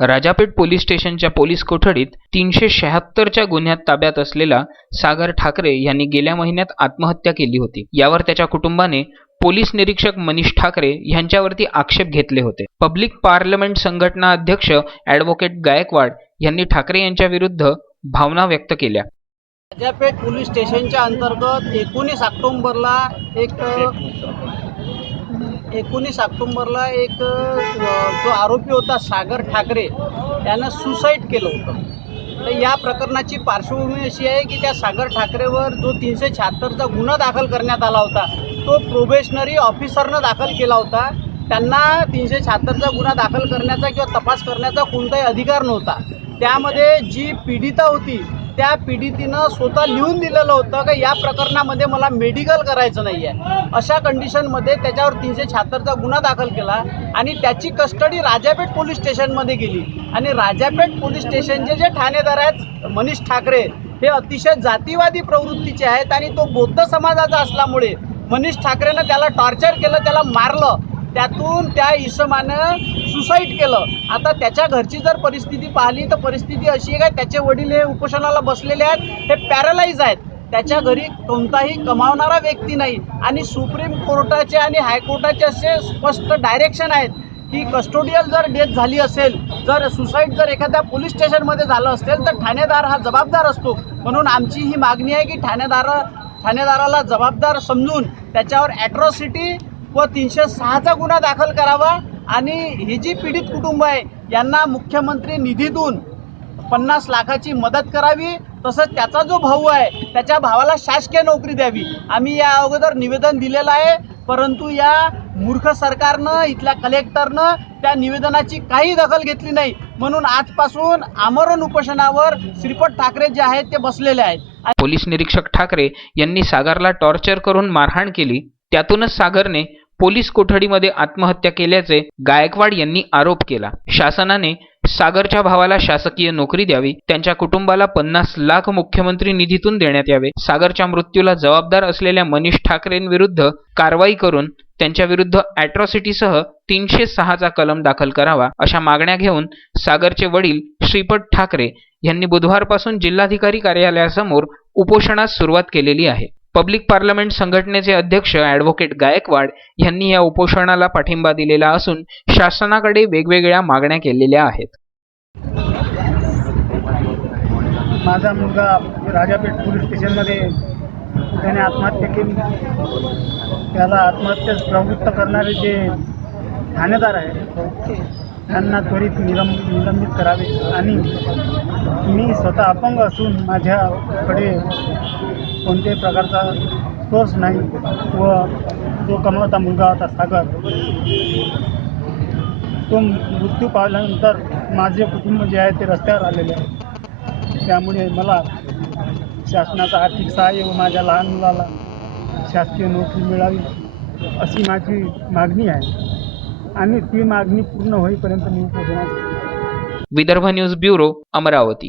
Rajapeth police स्टेशनच्या police कोठडीत तीनशे शहात्तरच्या गुन्ह्यात ताब्यात असलेला सागर ठाकरे यांनी गेल्या महिन्यात आत्महत्या केली होती. यावर त्याच्या कुटुंबाने पोलीस निरीक्षक मनीष ठाकरे यांच्यावरती आक्षेप घेतले होते. पब्लिक पार्लमेंट संघटना अध्यक्ष ॲडव्होकेट गायकवाड यांनी ठाकरे यांच्या विरुद्ध भावना व्यक्त केल्या. राजापेठ पोलीस स्टेशनच्या अंतर्गत एकोणीस ऑक्टोंबरला एक एकोणीस ऑक्टोंबरला एक जो आरोपी होता सागर ठाकरे त्यानं सुसाईड केलं होतं. तर या प्रकरणाची पार्श्वभूमी अशी आहे की त्या सागर ठाकरेवर जो तीनशे शहात्तरचा गुन्हा दाखल करण्यात आला होता तो प्रोबेशनरी ऑफिसरनं दाखल केला होता. त्यांना तीनशे शहात्तरचा गुन्हा दाखल करण्याचा किंवा तपास करण्याचा कोणताही अधिकार नव्हता. त्यामध्ये जी पीडिता होती त्या पीडितीनं स्वतः लिहून दिलेलं होतं की या प्रकरणामध्ये मला मेडिकल करायचं नाही आहे अशा कंडिशनमध्ये त्याच्यावर तीनशे शहात्तरचा गुन्हा दाखल केला आणि त्याची कस्टडी राजापेठ पोलीस स्टेशनमध्ये गेली. आणि राजापेठ पोलीस स्टेशनचे जे ठाणेदार आहेत मनीष ठाकरे हे अतिशय जातीवादी प्रवृत्तीचे आहेत आणि तो बौद्ध समाजाचा असल्यामुळे मनीष ठाकरेनं त्याला टॉर्चर केलं त्याला मारलं. त्यातून त्या इसमानं सुसाईड केलं. आता त्याच्या घरची जर परिस्थिती पाहिली तर परिस्थिती अशी आहे का त्याचे वडील हे उपोषणाला बसलेले आहेत हे पॅरलाइज आहेत. त्याच्या घरी कोणताही कमावणारा व्यक्ती नाही. आणि सुप्रीम कोर्टाचे आणि हायकोर्टाचे असे स्पष्ट डायरेक्शन आहेत की कस्टोडियल जर डेथ झाली असेल जर सुसाईड जर एखाद्या पोलीस स्टेशनमध्ये झालं असेल तर ठाणेदार हा जबाबदार असतो. म्हणून आमची ही मागणी आहे की ठाणेदार ठाणेदाराला जबाबदार समजून त्याच्यावर ॲट्रॉसिटी व तीनशे सहाचा गुन्हा दाखल करावा आणि ही जी पीडित कुटुंब आहे यांना मुख्यमंत्री निधीतून पन्नास लाखाची मदत करावी तसंच त्याचा जो भाऊ आहे त्याच्या भावाला शासकीय नोकरी द्यावी आम्ही या अगोदर निवेदन दिलेलं आहे. परंतु या मूर्ख सरकारनं इथल्या कलेक्टरनं त्या निवेदनाची काही दखल घेतली नाही. म्हणून आजपासून आमरण उपोषणावर श्रीपद ठाकरे जे आहेत ते बसलेले आहेत. पोलीस निरीक्षक ठाकरे यांनी सागरला टॉर्चर करून मारहाण केली. त्यातूनच सागरने पोलीस कोठडीमध्ये आत्महत्या केल्याचे गायकवाड यांनी आरोप केला. शासनाने सागरच्या भावाला शासकीय नोकरी द्यावी त्यांच्या कुटुंबाला पन्नास लाख मुख्यमंत्री निधीतून देण्यात यावे सागरच्या मृत्यूला जबाबदार असलेल्या मनीष ठाकरेंविरुद्ध कारवाई करून त्यांच्याविरुद्ध अॅट्रॉसिटीसह तीनशे सहाचा कलम दाखल करावा अशा मागण्या घेऊन सागरचे वडील श्रीपद ठाकरे यांनी बुधवारपासून जिल्हाधिकारी कार्यालयासमोर उपोषणास सुरुवात केलेली आहे. पब्लिक पार्लमेंट संघटनेचे अध्यक्ष ॲडव्होकेट गायकवाड यांनी या उपोषणाला पाठिंबा दिलेला असून शासनाकडे वेगवेगळ्या मागण्या केलेल्या आहेत. माझा मुलगा राजापेठ पोलीस स्टेशनमध्ये त्याने आत्महत्या केली. त्याला आत्महत्येस प्रवृत्त करणारे जे ठाणेदार आहेत त्यांना त्वरित निलंब निलंबित करावे. आणि मी स्वतः अपंग असून माझ्याकडे कोणत्याही प्रकारचा सोर्स नाही व जो कमवता मुलगा होता सागर तो मृत्यू पावल्यानंतर माझे कुटुंब जे आहे ते रस्त्यावर आलेले आहे. त्यामुळे मला शासनाचा आर्थिक सहाय्य व माझ्या लहान मुलाला शासकीय नोकरी मिळावी अशी माझी मागणी आहे. आणि ती मागणी पूर्ण होईपर्यंत मी विदर्भ न्यूज ब्युरो अमरावती.